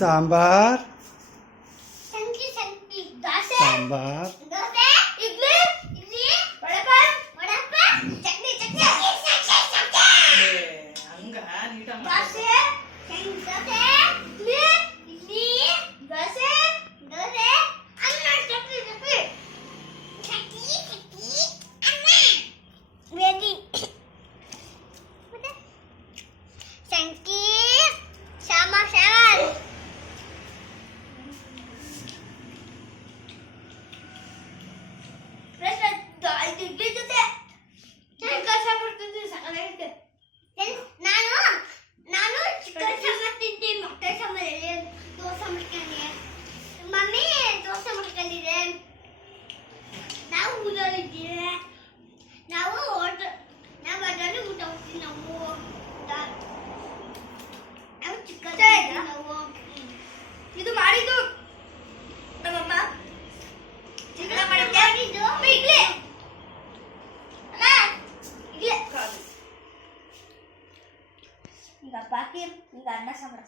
ಸಾಂಬಾರ್ ಸಂಕಿ ಸಂಕಿ ದೋಸೆ ಸಾಂಬಾರ್ ದೋಸೆ ಇಡ್ಲಿ ಇಡ್ಲಿ ವಡಪಾವ್ ವಡಪಾವ್ ಚಟ್ನಿ ಚಟ್ನಿ ಹಂಗ ನೀಟ ದೋಸೆ ದೋಸೆ ಇಡ್ಲಿ ಇಡ್ಲಿ ದೋಸೆ ದೋಸೆ ಅನ್ನ ಚಟ್ನಿ ಚಟ್ನಿ ಚಟ್ನಿ ಚಟ್ನಿ ಅನ್ನ ರೆಡಿ ಮತ್ತೆ ಸಂಕಿ ಸಾಂಬಾರ್ ಇಡ್ಲಿ ಜೊತೆ ಚಿಕನ್ ಸಾಂಬಾರ್ ತಿಂದ್ರೆ ಸಾಕಾಗುತ್ತೆ. ನಾನು ಚಿಕನ್ ಸಾಂಬಾರ್ ತಿಂತೀನಿ, ಮೊಟ್ಟೆ ಸಾಂಬಾರ್ ಇದೆ, ದೋಸೆ ಮಾಡ್ಕೊಂಡೆ. ಮಮ್ಮಿ ದೋಸೆ ಮಾಡ್ಕೊಂಡಿದೆ. ನಾವು ಊರಲ್ಲಿದ್ದೀವಿ. ನಾವು ಅದರಲ್ಲಿ ಊಟ ಹೋಗ್ತೀವಿ. ನಾವು ಚಿಕನ್ ನಾವು ಇದು ಮಾಡಿದ್ದು ನಮ್ಮಮ್ಮ ಚಿಕನ್ ಮಾಡಿದ್ದೆ. ಇಡ್ಲಿ ಈಗ ಬಾಕಿ ಈಗ ಅನ್ನ ಸಾಂಬಾರ್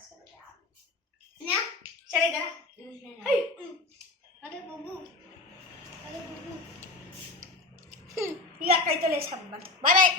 ಸರಿಗ ಅದೇ ಬುಬು ಈಗ ಕೈ ತೊಲೆ ಸಾಂಬಾರ್ ಬಾಯ್